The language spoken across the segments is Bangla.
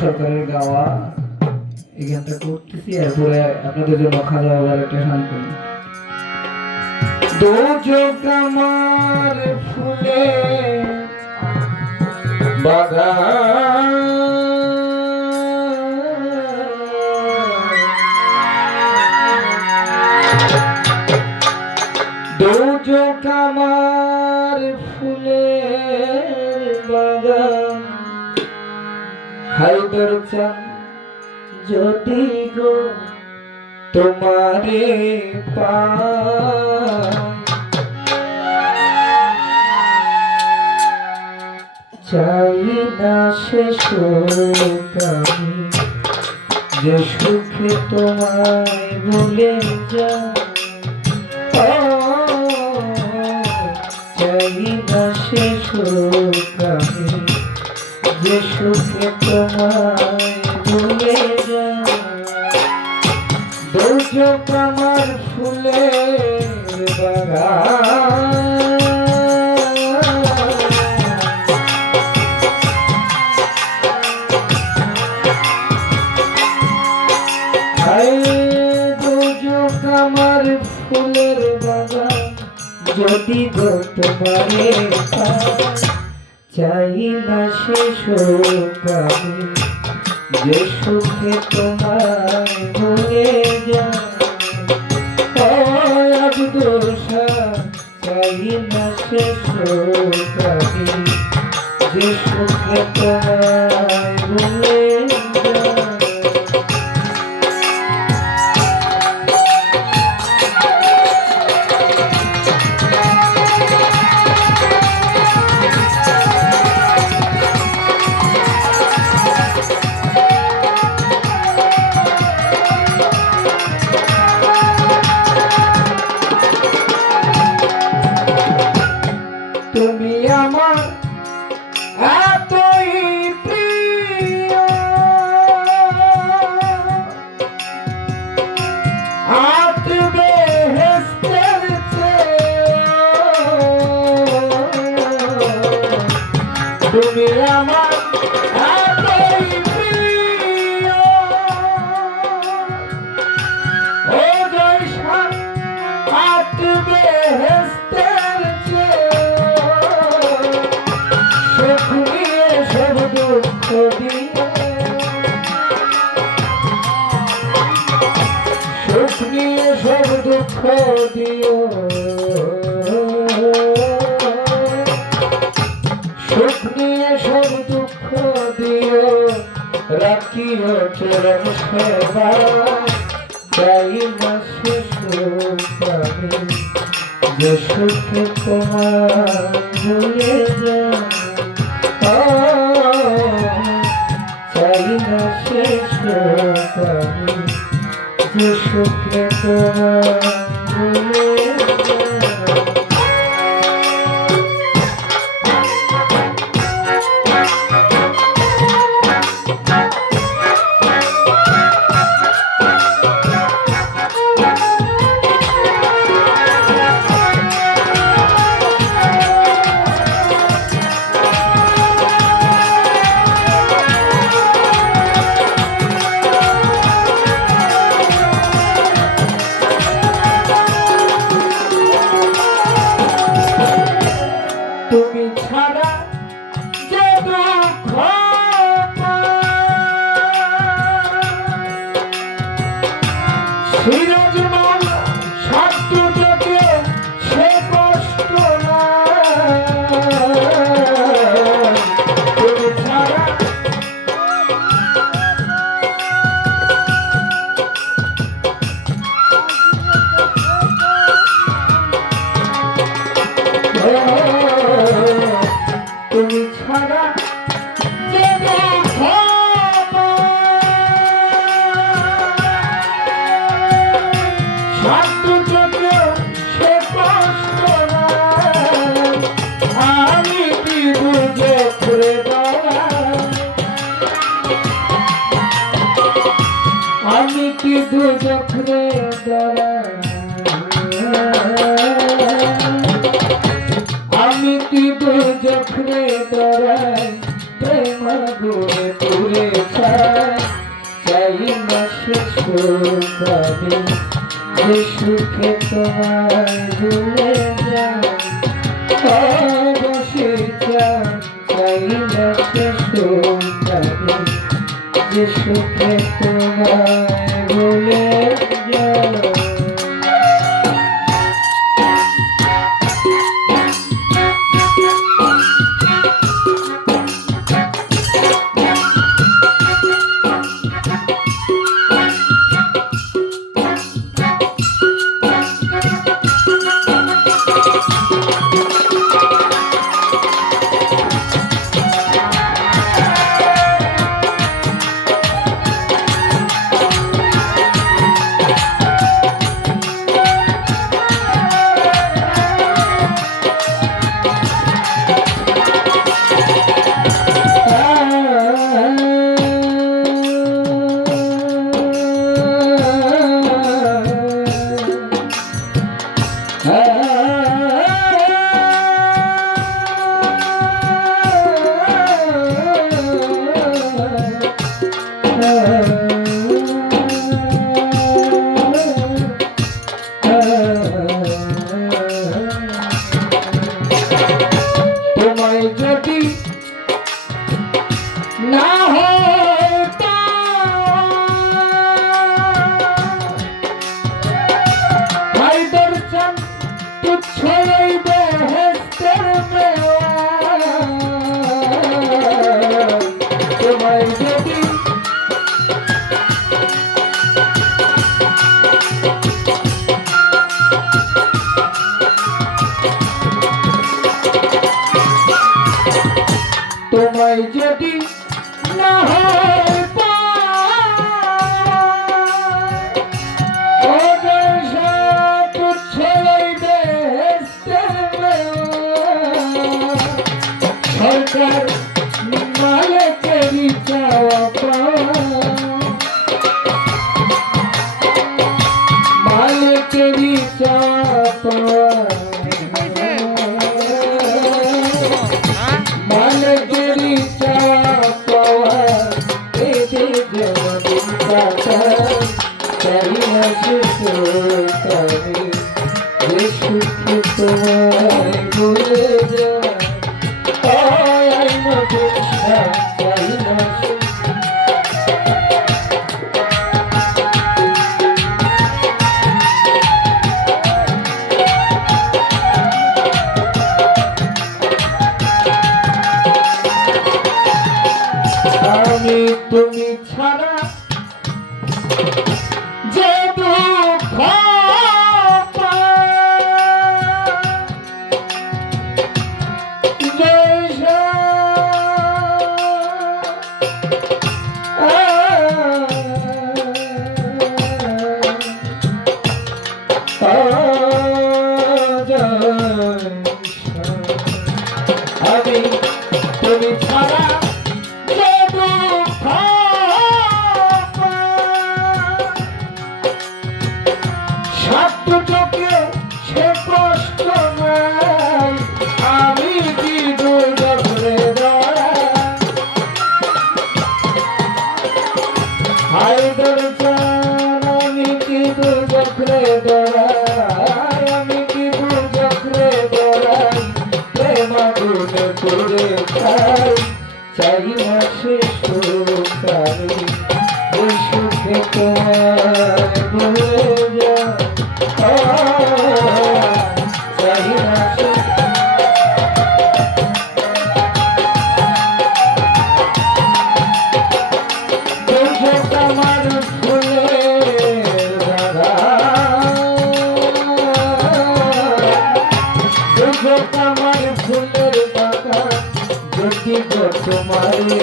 সরকারের গাওয়া এই গানটা করতেছি, এরপরে আপনাদের জন্য খাজা বাবার একটা গান করি। দোজক আমার ফুলে বাগান, দোজক আমার ফুলে বাগান, হায়দার চান যদি গো তোমারে পাই, চাই না সে সুখ আমি যে সুখে তোমায় ভুলে যাই, চাই না সে সুখ আমি যে সুখে তোমায় ভুলে যাই। দোজক আমার ফুলের বাগান, দোজক আমার ফুলের বাগান, যদি গো তোমারে পাই, চাই না সে সুখ আমি যে সুখে তোমায় ভুলে যাই, আজ দোষা চাই না সে সুখ আমি যে সুখে তোমায় ভুলে যাই। তুমি আমার এতই প্রিয়, বেহেশতের চেয়ে, তুমি আমার এতই প্রিয়, ও জয়সা বেহেশতের চেয়ে, সুখ নিয়ে সব দুঃখ দিও, সুখ নিয়ে সব দুঃখ দিও, সুখ নিয়ে সব দুঃখ দিও, রাখিও চরণ সেবা, চাই না সে সুখ আমি যে সুখে তোমার ভুলে যাই, চাই না সে সুখ আমি যে সুখে তোমার ভুলে যাই। যখনে আমি কি যখনে দরাই প্রেম গুণে পুরে চাই না শেষ করবে যে সুখে তোমায় ভুলে যায় বসে চাই না শেষ করবে যে সুখে তোমায় ভুলে যায়। তোমায় যদি না হতো হায়দার চাঁদ তুচ্ছ এই বেহেশতের মেওয়াজ তোমায় যদি তোমায় যদি না হয় সরকার মালিকেরই চাওয়া মালিকেরই চাওয়া মালিকেরই চাওয়া এতে জগৎ চাই না শেষ তবে যে সুখ তোমায় ভুলে যায় চাই না আমি তুমি ছাড়া যে দুঃখ আমি তুমি ছাড়া হায়দার চাঁদ আমি কি দুর্যগ্রে দরাই আমি কি দুর্যগ্রে দরাই প্রেম গুণে করে চাই না শেষ কালে ওই সুখে তোমায় ভুলে যায় চাই না আমার ফুলের দাদা আমার ফুলের দাদা যদি তোমারে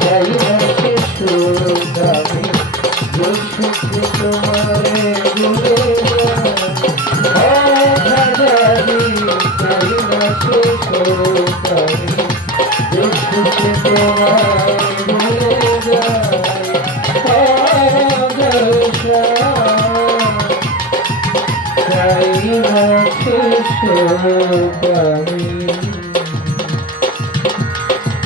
চাই না শেষ দাবি সুখ তোমারে ভুলে চাই না শেষ দাবি সুখ তোমারে ভুলে যায় পাবে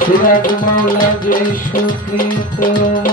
সিরাজ মাওলা যে সুখে তোমার